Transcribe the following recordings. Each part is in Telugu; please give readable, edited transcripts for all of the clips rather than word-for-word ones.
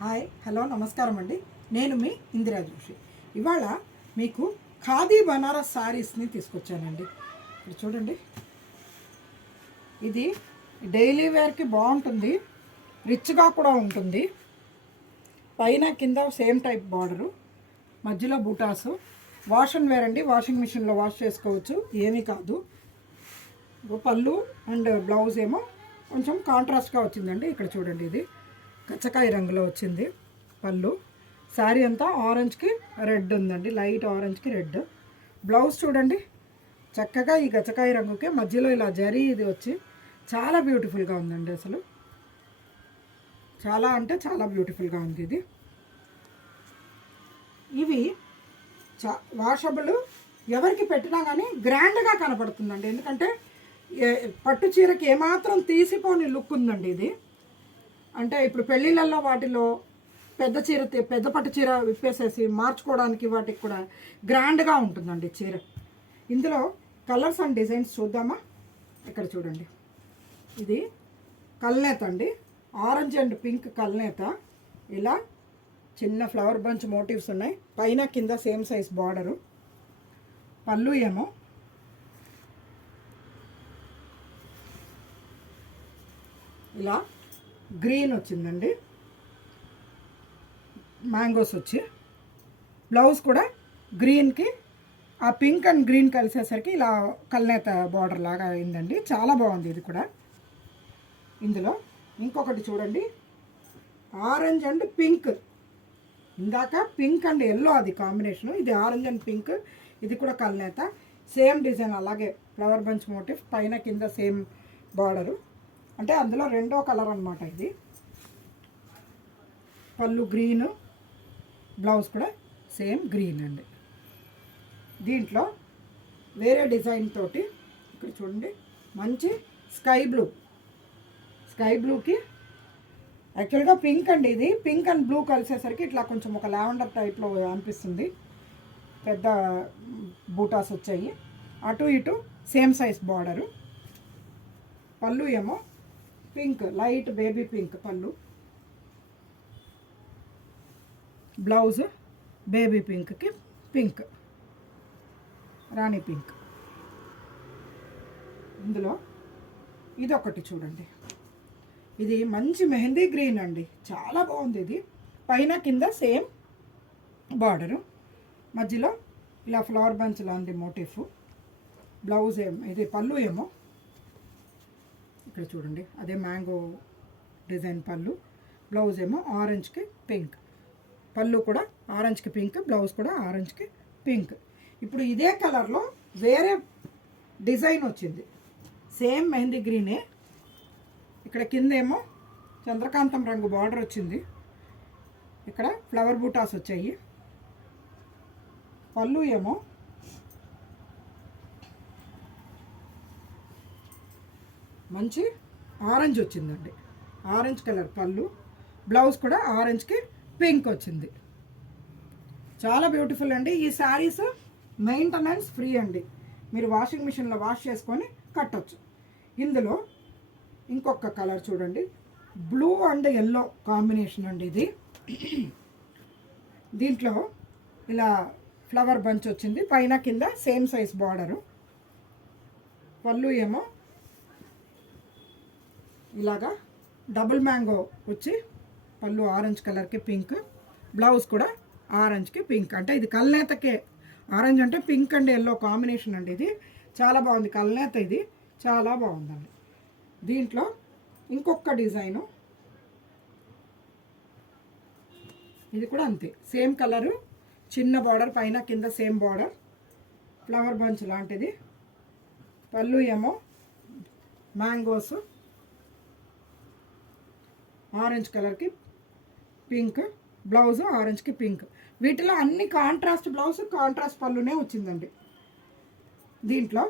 హాయ్ హలో నమస్కారం అండి. నేను మీ ఇందిరా జోషి. ఇవాళ మీకు ఖాదీ బనారస్ శారీస్ని తీసుకొచ్చానండి. ఇప్పుడు చూడండి, ఇది డైలీ వేర్కి బాగుంటుంది, రిచ్గా కూడా ఉంటుంది. పైన కింద సేమ్ టైప్ బార్డరు, మధ్యలో బూటాసు. వాష్ అండ్ వేర్ అండి, వాషింగ్ మిషన్లో వాష్ చేసుకోవచ్చు, ఏమీ కాదు. పళ్ళు అండ్ బ్లౌజ్ ఏమో కొంచెం కాంట్రాస్ట్గా వచ్చిందండి. ఇక్కడ చూడండి, ఇది కచ్చకాయ రంగులో వచ్చింది పళ్ళు. శారీ అంతా ఆరెంజ్కి రెడ్ ఉందండి, లైట్ ఆరెంజ్కి రెడ్. బ్లౌజ్ చూడండి, చక్కగా ఈ గచ్చకాయ రంగుకే మధ్యలో ఇలా జరీ ఇది వచ్చి చాలా బ్యూటిఫుల్గా ఉందండి. అసలు చాలా అంటే చాలా బ్యూటిఫుల్గా ఉంది ఇది. ఇవి వాషబుల్, ఎవరికి పెట్టినా కానీ గ్రాండ్గా కనపడుతుందండి. ఎందుకంటే పట్టు చీరకి ఏమాత్రం తీసిపోని లుక్ ఉందండి ఇది. అంటే ఇప్పుడు పెళ్ళిళ్ళల్లో వాటిలో పెద్ద పట్టు చీర విప్పేసేసి మార్చుకోవడానికి వాటికి కూడా గ్రాండ్గా ఉంటుందండి చీర. ఇందులో కలర్స్ అండ్ డిజైన్స్ చూద్దామా? ఇక్కడ చూడండి, ఇది కల్నేత అండి, ఆరెంజ్ అండ్ పింక్ కల్నేత. ఇలా చిన్న ఫ్లవర్ బంచ్ మోటివ్స్ ఉన్నాయి, పైన కింద సేమ్ సైజ్ బార్డరు. పళ్ళు ఏమో ఇలా గ్రీన్ వచ్చిందండి, మ్యాంగోస్ వచ్చి. బ్లౌజ్ కూడా గ్రీన్కి ఆ పింక్ అండ్ గ్రీన్ కలిసేసరికి ఇలా కల్నేత బార్డర్ లాగా అయిందండి. చాలా బాగుంది ఇది కూడా. ఇందులో ఇంకొకటి చూడండి, ఆరెంజ్ అండ్ పింక్. ఇందాక పింక్ అండ్ ఎల్లో అది కాంబినేషను, ఇది ఆరెంజ్ అండ్ పింక్. ఇది కూడా కల్నేత, సేమ్ డిజైన్, అలాగే ఫ్లవర్ బంచ్ మోటివ్, పైన కింద సేమ్ బార్డరు. అంటే అందులో రెండో కలర్ అనమాట ఇది. పళ్ళు గ్రీను, బ్లౌజ్ కూడా సేమ్ గ్రీన్ అండి. దీంట్లో వేరే డిజైన్ తోటి ఇక్కడ చూడండి, మంచి స్కై బ్లూకి యాక్చువల్గా పింక్ అండి, ఇది పింక్ అండ్ బ్లూ కలిసేసరికి ఇట్లా కొంచెం ఒక లావెండర్ టైప్లో అనిపిస్తుంది. పెద్ద బూటాస్ వచ్చాయి, అటు ఇటు సేమ్ సైజ్ బార్డరు. పళ్ళు ఏమో పింక్, లైట్ బేబీ పింక్ పళ్ళు. బ్లౌజ్ బేబీ పింక్కి పింక్, రాణి పింక్. ఇందులో ఇదొకటి చూడండి, ఇది మంచి మెహందీ గ్రీన్ అండి, చాలా బాగుంది ఇది. పైన కింద సేమ్ బార్డరు, మధ్యలో ఇలా ఫ్లవర్ బంచ్ లాంటి మోటిఫ్. బ్లౌజ్ ఏమో ఇది, పళ్ళు ఏమో ఇక్కడ చూడండి, అదే మ్యాంగో డిజైన్ పళ్ళు. బ్లౌజ్ ఏమో ఆరెంజ్కి పింక్, పళ్ళు కూడా ఆరెంజ్కి పింక్, బ్లౌజ్ కూడా ఆరెంజ్కి పింక్. ఇప్పుడు ఇదే కలర్లో వేరే డిజైన్ వచ్చింది, సేమ్ మెహందీ గ్రీనే. ఇక్కడ కిందేమో చంద్రకాంతం రంగు బార్డర్ వచ్చింది, ఇక్కడ ఫ్లవర్ బూటాస్ వచ్చాయి. పళ్ళు ఏమో మంచి ఆరెంజ్ వచ్చిందండి, ఆరెంజ్ కలర్ పళ్ళు. బ్లౌజ్ కూడా ఆరెంజ్కి పింక్ వచ్చింది. చాలా బ్యూటిఫుల్ అండి. ఈ శారీస్ మెయింటెనెన్స్ ఫ్రీ అండి, మీరు వాషింగ్ మిషన్లో వాష్ చేసుకొని కట్టచ్చు. ఇందులో ఇంకొక కలర్ చూడండి, బ్లూ అండ్ ఎల్లో కాంబినేషన్ అండి ఇది. దీంట్లో ఇలా ఫ్లవర్ బంచ్ వచ్చింది, పైన కింద సేమ్ సైజ్ బార్డరు. పళ్ళు ఏమో ఇలాగా డబుల్ మ్యాంగో వచ్చి పళ్ళు ఆరెంజ్ కలర్కి పింక్, బ్లౌజ్ కూడా ఆరెంజ్కి పింక్. అంటే ఇది కల్నేతకే, ఆరెంజ్ అంటే పింక్ అండ్ ఎల్లో కాంబినేషన్ అండి. ఇది చాలా బాగుంది, కల్నేత ఇది చాలా బాగుందండి. దీంట్లో ఇంకొక డిజైను, ఇది కూడా అంతే, సేమ్ కలరు, చిన్న బార్డర్, పైన కింద సేమ్ బార్డర్, ఫ్లవర్ బంచ్ లాంటిది. పళ్ళు ఏమో మ్యాంగోస్ ఆరెంజ్ కలర్కి పింక్, బ్లౌజ్ ఆరెంజ్కి పింక్. వీటిలో అన్ని కాంట్రాస్ట్ బ్లౌజ్, కాంట్రాస్ట్ పళ్ళునే వచ్చిందండి. దీంట్లో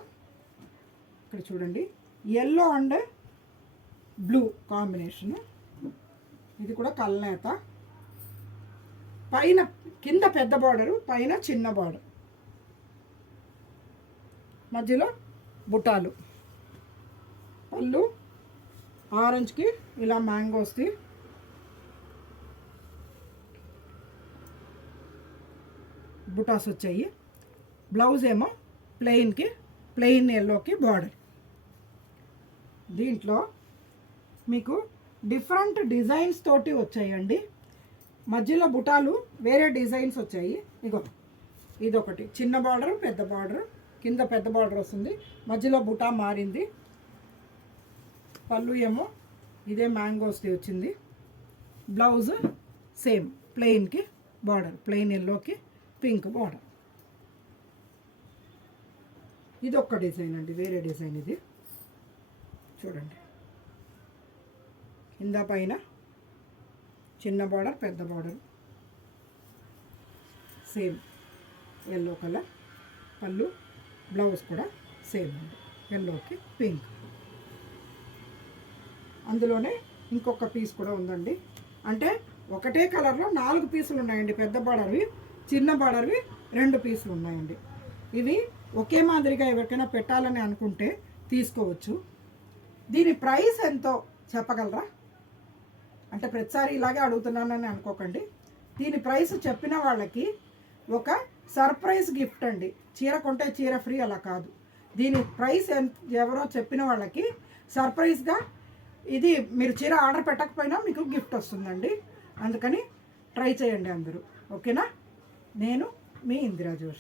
ఇక్కడ చూడండి, ఎల్లో అండ్ బ్లూ కాంబినేషను. ఇది కూడా కల్నేత, పైన కింద పెద్ద బార్డరు, పైన చిన్న బార్డర్, మధ్యలో బుట్టాలు. పళ్ళు ఆరెంజ్కి ఇలా మ్యాంగోస్ది, బుటాస్ వచ్చాయి. బ్లౌజ్ ఏమో ప్లెయిన్ ఎల్లోకి బార్డర్. దీంట్లో మీకు డిఫరెంట్ డిజైన్స్ తోటి వచ్చాయండి. మధ్యలో బుటాలు వేరే డిజైన్స్ వచ్చాయి. ఇగో ఇదొకటి చిన్న బార్డర్, పెద్ద బార్డర్, కింద పెద్ద బార్డర్ వస్తుంది, మధ్యలో బుటా మారింది. పళ్ళు ఏమో ఇదే మ్యాంగోస్ది వచ్చింది. బ్లౌజ్ సేమ్ ప్లెయిన్కి బార్డర్, ప్లెయిన్ ఎల్లోకి పింక్ బార్డర్. ఇది ఒక్క డిజైన్ అండి, వేరే డిజైన్ ఇది చూడండి. కింద పైన చిన్న బార్డర్, పెద్ద బార్డర్, సేమ్ ఎల్లో కలర్ పళ్ళు. బ్లౌజ్ కూడా సేమ్ అండి, ఎల్లోకి పింక్. అందులోనే ఇంకొక పీస్ కూడా ఉందండి. అంటే ఒకటే కలర్లో 4 పీసులు ఉన్నాయండి. పెద్ద బార్డర్వి, చిన్న బార్డర్వి 2 పీసులు ఉన్నాయండి. ఇవి ఒకే మాదిరిగా ఎవరికైనా పెట్టాలని అనుకుంటే తీసుకోవచ్చు. దీని ప్రైస్ ఎంతో చెప్పగలరా? అంటే ప్రతిసారి ఇలాగే అడుగుతున్నానని అనుకోకండి. దీని ప్రైస్ చెప్పిన వాళ్ళకి ఒక సర్ప్రైజ్ గిఫ్ట్ అండి. చీర కొంటే చీర ఫ్రీ అలా కాదు. దీని ప్రైస్ ఎవరో చెప్పిన వాళ్ళకి సర్ప్రైజ్గా ఇది మీరు చీర ఆర్డర్ పెట్టకపోయినా మీకు గిఫ్ట్ వస్తుందండి. అందుకని ట్రై చేయండి అందరూ. ఓకేనా? నేను మీ ఇందిరా జోషి.